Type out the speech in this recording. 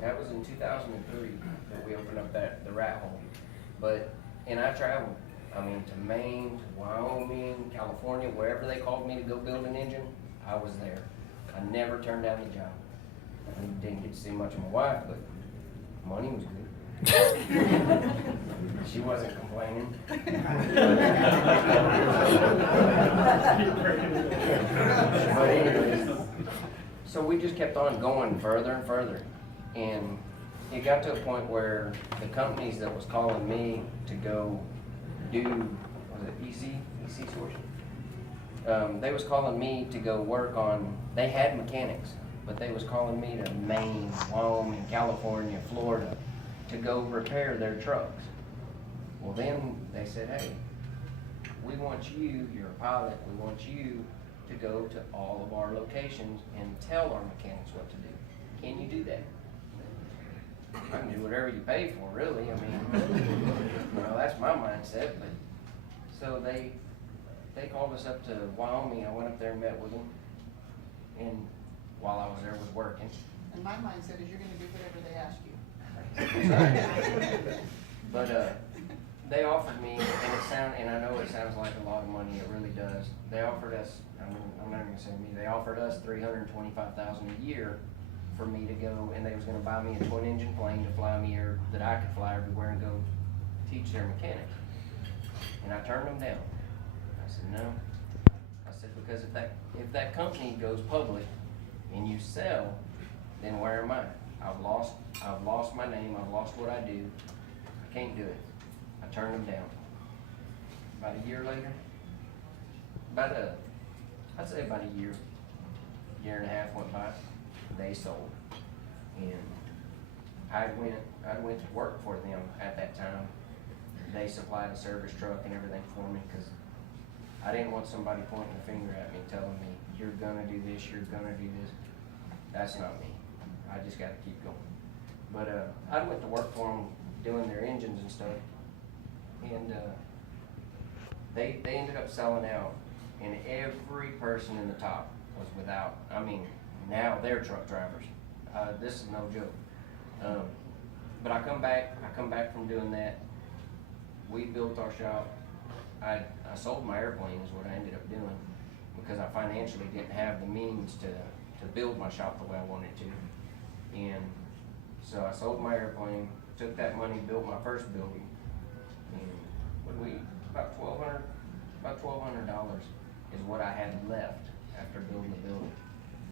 That was in 2003 that we opened up the rat hole. And I traveled, I mean, to Maine, to Wyoming, California, wherever they called me to go build an engine, I was there. I never turned down the job. I didn't get to see much of my wife, but money was good. She wasn't complaining. But anyways, so we just kept on going further and further. And it got to a point where the companies that was calling me to go do, was it EC sourcing? They was calling me to go work on, they had mechanics, but they was calling me to Maine, Wyoming, California, Florida to go repair their trucks. Well, then they said, hey, we want you, you're a pilot, we want you to go to all of our locations and tell our mechanics what to do. Can you do that? I can do whatever you pay for, really. I mean, that's my mindset. But so they called us up to Wyoming. I went up there and met with them, and while I was there, was working. And my mindset is you're going to do whatever they ask you. But they offered me, and I know it sounds like a lot of money. It really does. They offered us. I'm not going to say me. They offered us $325,000 a year for me to go, and they was going to buy me a twin engine plane to fly me, or that I could fly everywhere and go teach their mechanics. And I turned them down. I said no. I said, because if that company goes public and you sell, then where am I? I've lost my name. I've lost what I do. I can't do it. I turned them down. About a year later, I'd say about a year and a half went by. They sold, and I went to work for them at that time. They supplied a service truck and everything for me, because I didn't want somebody pointing a finger at me telling me, you're gonna do this, you're gonna do this. That's not me. I just got to keep going. But I went to work for them doing their engines and stuff, and they ended up selling out, and every person in the top was without. I mean, now they're truck drivers. This is no joke. But I come back from doing that. We built our shop. I sold my airplane is what I ended up doing, because I financially didn't have the means to build my shop the way I wanted to. And so I sold my airplane, took that money, built my first building, and about $1,200 is what I had left after building the building.